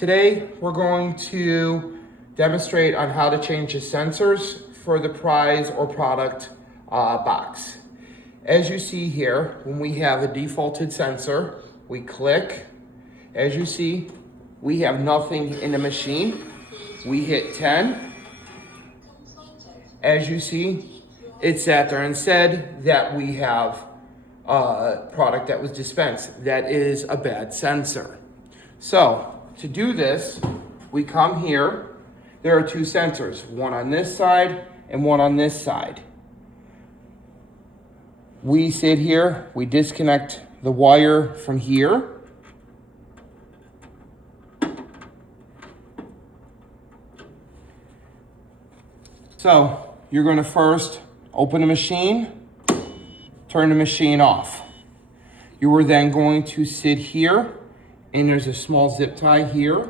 Today, we're going to demonstrate on how to change the sensors for the prize or product box. As you see here, when we have a defaulted sensor, we click. As you see, we have nothing in the machine. We hit 10. As you see, it's sat there and said that we have a product that was dispensed. That is a bad sensor. So to do this, we come here. There are two sensors, one on this side and one on this side. We sit here, we disconnect the wire from here. So you're going to first open the machine, turn the machine off. You are then going to sit here, and there's a small zip tie here.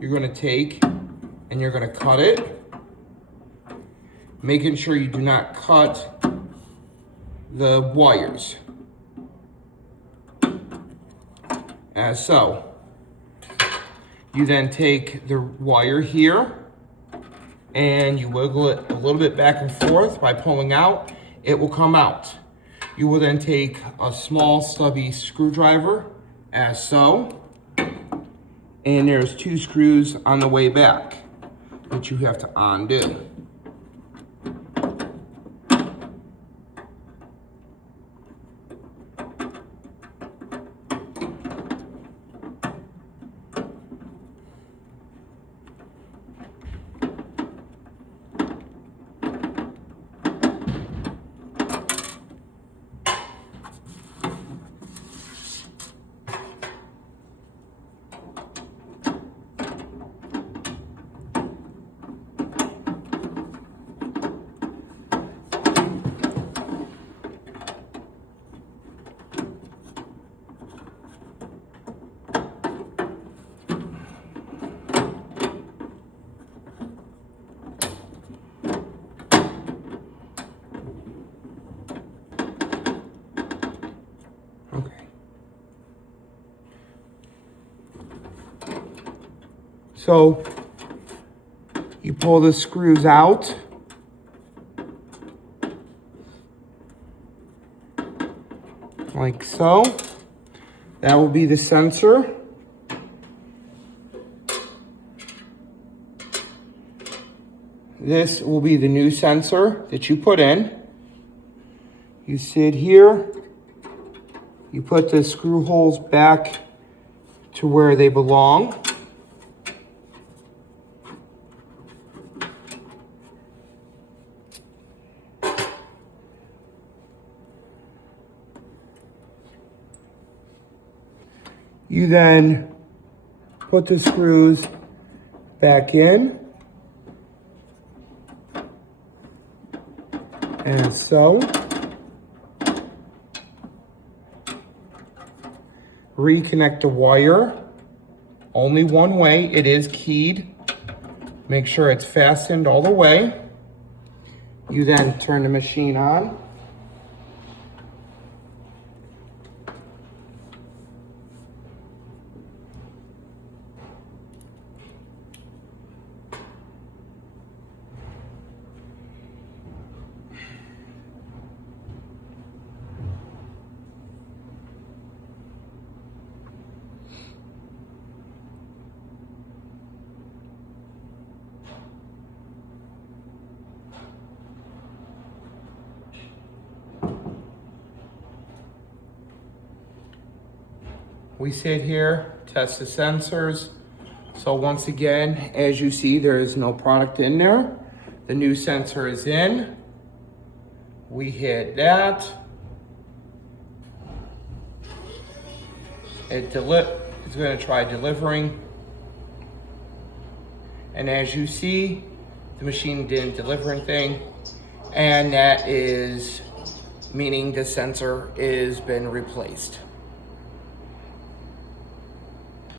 You're going to take and you're going to cut it, making sure you do not cut the wires, as so. You then take the wire here and you wiggle it a little bit back and forth. By pulling out, it will come out. You will then take a small stubby screwdriver, as so, and there's two screws on the way back that you have to undo. So you pull the screws out, like so. That will be the sensor. This will be the new sensor that you put in. You sit here, you put the screw holes back to where they belong. You then put the screws back in, and so. Reconnect the wire, only one way, it is keyed. Make sure it's fastened all the way. You then turn the machine on. We sit here, test the sensors. So once again, as you see, there is no product in there. The new sensor is in. We hit that. It's going to try delivering. And as you see, the machine didn't deliver anything. And that is meaning the sensor has been replaced.